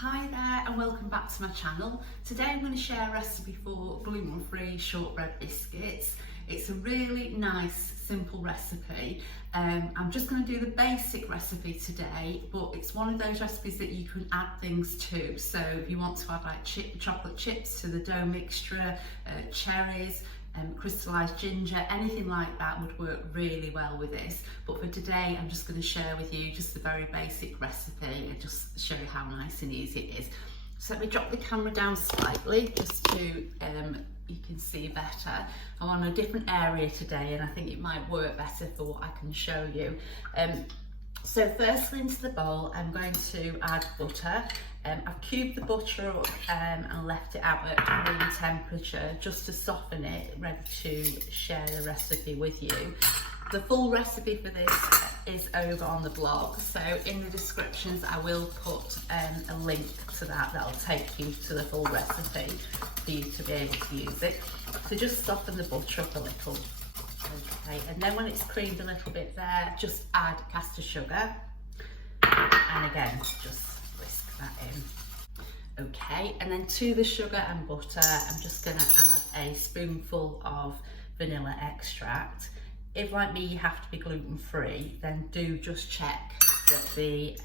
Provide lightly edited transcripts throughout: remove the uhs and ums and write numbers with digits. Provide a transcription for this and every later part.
Hi there and welcome back to my channel. Today I'm going to share a recipe for gluten-free shortbread biscuits. It's a really nice, simple recipe. I'm just going to do the basic recipe today, but it's one of those recipes that you can add things to. So if you want to add like chocolate chips to the dough mixture, cherries, crystallized ginger, anything like that would work really well with this. But for today, I'm just going to share with you just the very basic recipe and just show you how nice and easy it is. So let me drop the camera down slightly just to you can see better. I'm on a different area today and I think it might work better for what I can show you. So firstly into the bowl I'm going to add butter. I've cubed the butter up and left it out at room temperature just to soften it, ready to share the recipe with you. The full recipe for this is over on the blog, so in the descriptions I will put a link to that that'll take you to the full recipe for you to be able to use it. So just soften the butter up a little. Okay, and then when it's creamed a little bit there, just add caster sugar, and again, just whisk that in. Okay, and then to the sugar and butter, I'm just gonna add a spoonful of vanilla extract. If, like me, you have to be gluten-free, then do just check that the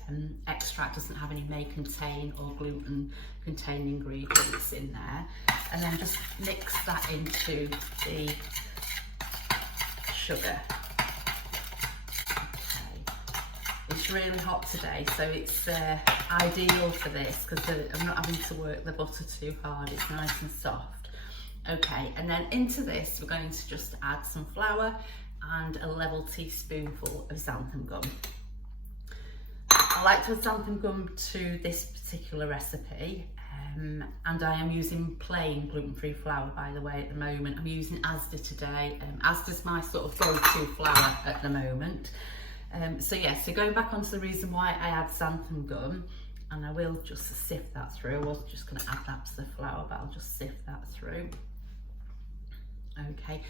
extract doesn't have any may contain or gluten-containing ingredients in there. And then just mix that into the sugar. Okay. It's really hot today, so it's ideal for this because I'm not having to work the butter too hard. It's nice and soft. Okay, and then into this we're going to just add some flour and a level teaspoonful of xanthan gum. I like to add xanthan gum to this particular recipe. And I am using plain gluten-free flour, by the way, at the moment. I'm using Asda today. Asda's my sort of go-to flour at the moment. So going back onto the reason why I add xanthan gum, and I will just sift that through. I wasn't just going to add that to the flour, but I'll just sift that through. Okay,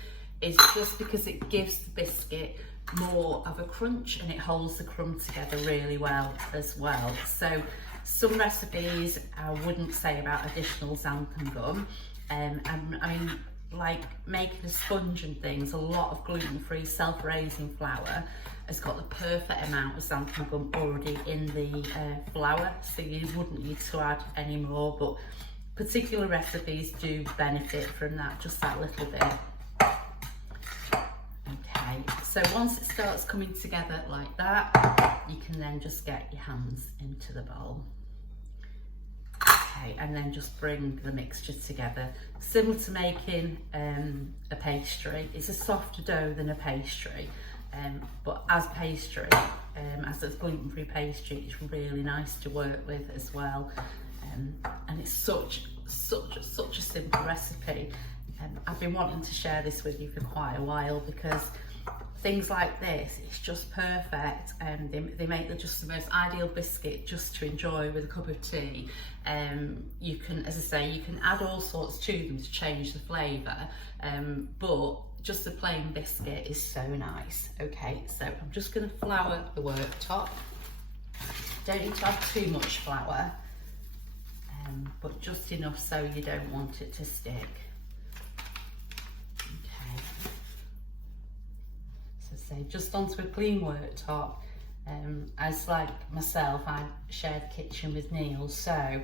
it's just because it gives the biscuit more of a crunch and it holds the crumb together really well as well. So some recipes I wouldn't say about additional xanthan gum. I mean, like making a sponge and things, a lot of gluten-free self-raising flour has got the perfect amount of xanthan gum already in the flour, so you wouldn't need to add any more, but particular recipes do benefit from that, just that little bit. Okay, so once it starts coming together like that, you can then just get your hands into the bowl. Okay, and then just bring the mixture together. Similar to making a pastry. It's a softer dough than a pastry, but as pastry, as it's gluten-free pastry, it's really nice to work with as well. And it's such a simple recipe. I've been wanting to share this with you for quite a while because things like this, it's just perfect, and they make just the most ideal biscuit just to enjoy with a cup of tea. You can, as I say, you can add all sorts to them to change the flavour, but just a plain biscuit is so nice. Okay, so I'm just going to flour the worktop. Don't need to have too much flour, but just enough so you don't want it to stick. So just onto a clean worktop. As like myself, I share the kitchen with Neil, so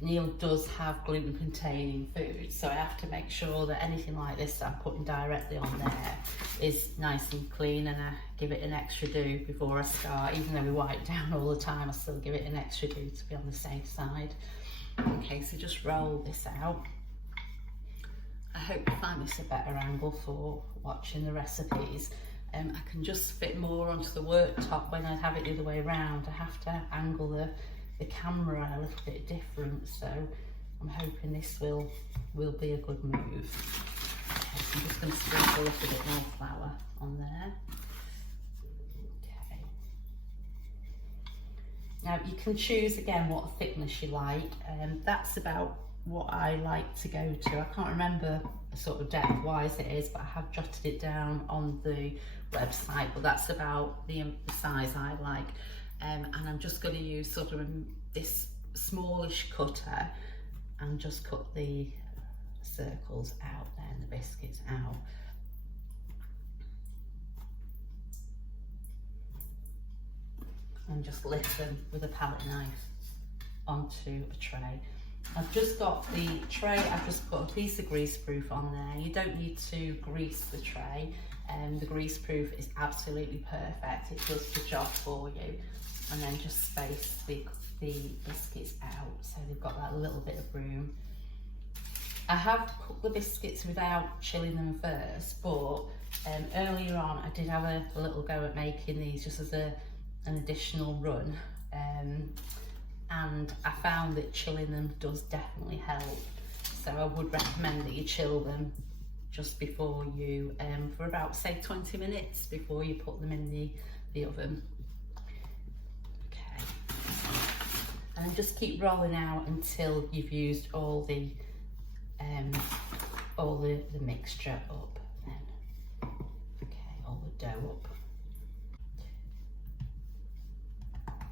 Neil does have gluten containing food, so I have to make sure that anything like this that I'm putting directly on there is nice and clean, and I give it an extra do before I start. Even though we wipe down all the time, I still give it an extra do to be on the safe side. Okay, so just roll this out. I hope you find this a better angle for watching the recipes. I can just fit more onto the worktop. When I have it the other way around, I have to angle the camera a little bit different, so I'm hoping this will be a good move. Okay, I'm just going to sprinkle a little bit more flour on there. Okay. Now you can choose again what thickness you like, and that's about what I like to go to. I can't remember sort of depth wise it is, but I have jotted it down on the website, but that's about the size I like. And I'm just going to use sort of this smallish cutter and just cut the circles out there, and the biscuits out. And just lift them with a palette knife onto a tray. I've just got the tray, I've just put a piece of greaseproof on there. You don't need to grease the tray, and the greaseproof is absolutely perfect. It does the job for you. And then just space the biscuits out so they've got that little bit of room. I have cooked the biscuits without chilling them first, but earlier on I did have a little go at making these just as an additional run, and I found that chilling them does definitely help. So I would recommend that you chill them just before you, for about say 20 minutes before you put them in the oven. Okay, and just keep rolling out until you've used all the mixture up then. Okay, all the dough up.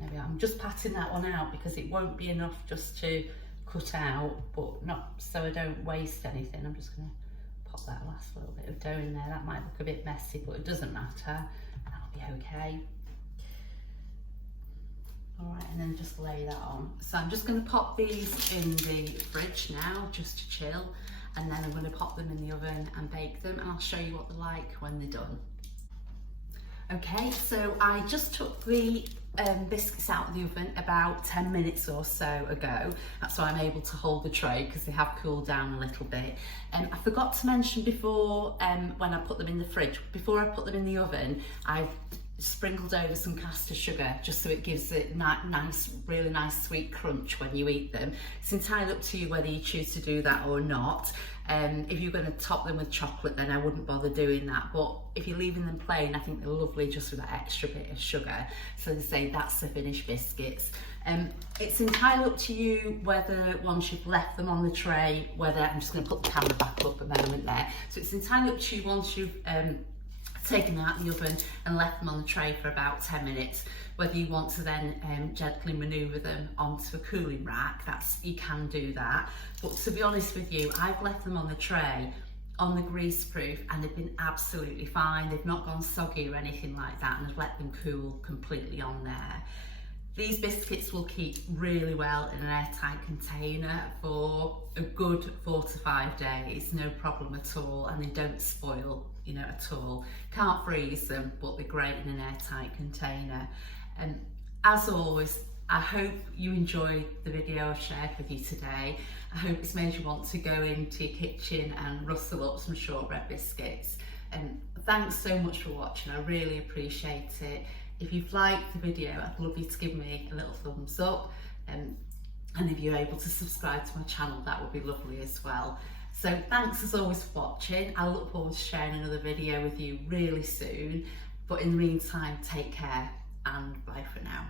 There we are. I'm just patting that one out because it won't be enough just to cut out, but not so I don't waste anything. I'm just going to pop that last little bit of dough in there. That might look a bit messy, but it doesn't matter. That'll be okay. All right, and then just lay that on. So I'm just going to pop these in the fridge now, just to chill, and then I'm going to pop them in the oven and bake them, and I'll show you what they're like when they're done. Okay, so I just took the biscuits out of the oven about 10 minutes or so ago. That's why I'm able to hold the tray, because they have cooled down a little bit. I forgot to mention before, when I put them in the fridge, before I put them in the oven, I've sprinkled over some caster sugar just so it gives it nice, really nice sweet crunch when you eat them. It's entirely up to you whether you choose to do that or not. If you're going to top them with chocolate, then I wouldn't bother doing that, but if you're leaving them plain, I think they're lovely just with that extra bit of sugar. So they say that's the finished biscuits. It's entirely up to you whether, once you've left them on the tray, whether, I'm just going to put the camera back up a moment there, so it's entirely up to you once you've taken them out of the oven and left them on the tray for about 10 minutes, whether you want to then gently manoeuvre them onto a cooling rack. You can do that, but to be honest with you, I've left them on the tray on the greaseproof and they've been absolutely fine. They've not gone soggy or anything like that, and I've let them cool completely on there. These biscuits will keep really well in an airtight container for a good 4 to 5 days, no problem at all, and they don't spoil, you know, at all. Can't freeze them, but they're great in an airtight container. And as always, I hope you enjoyed the video I've shared with you today. I hope it's made you want to go into your kitchen and rustle up some shortbread biscuits. And thanks so much for watching, I really appreciate it. If you've liked the video, I'd love you to give me a little thumbs up, and if you're able to subscribe to my channel, that would be lovely as well. So thanks as always for watching. I look forward to sharing another video with you really soon, but in the meantime, take care and bye for now.